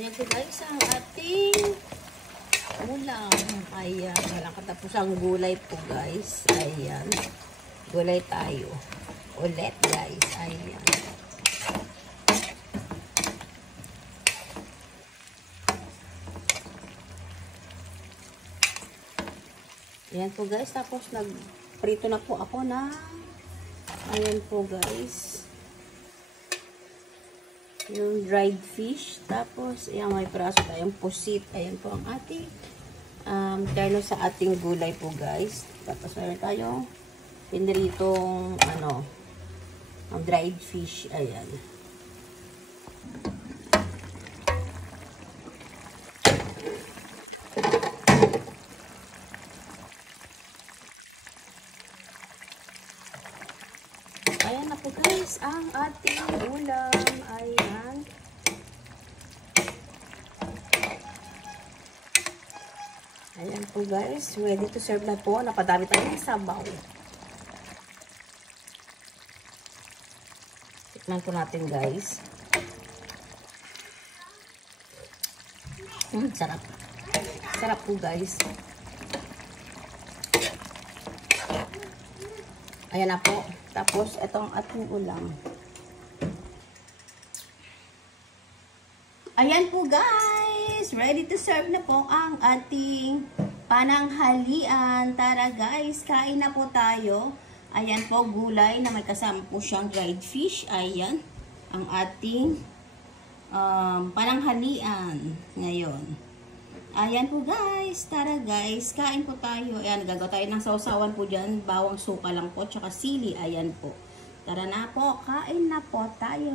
Ayan po guys, ang ating ulam. Ayan, walang katapusang gulay po guys. Ayan, gulay tayo. Ulit guys, ayan. Ayan po guys, tapos nagprito na po ako na ayan po guys. Yung dried fish. Tapos, ayan, may praso tayong pusit. Ayan po ang ating terno sa ating gulay po guys. Tapos, meron tayong pinritong ang dried fish. Ayan. Ayan na po guys, ang ating ulam. Ayan. Ayan po guys, ready to serve na po. Napadami tayo ng sabaw. Tikman po natin guys. Sarap. Sarap po guys. Ayan na po. Tapos, itong ating ulam. Ayan po guys. Ready to serve na po ang ating pananghalian. Tara guys, kain na po tayo. Ayan po, gulay na may kasama po siyang dried fish. Ayan, ang ating pananghalian ngayon. Ayan po guys, tara guys, kain po tayo. Ayan, gagawa tayo ng sausawan po dyan. Bawang suka lang po, tsaka sili. Ayan po. Tara na po, kain na po tayo.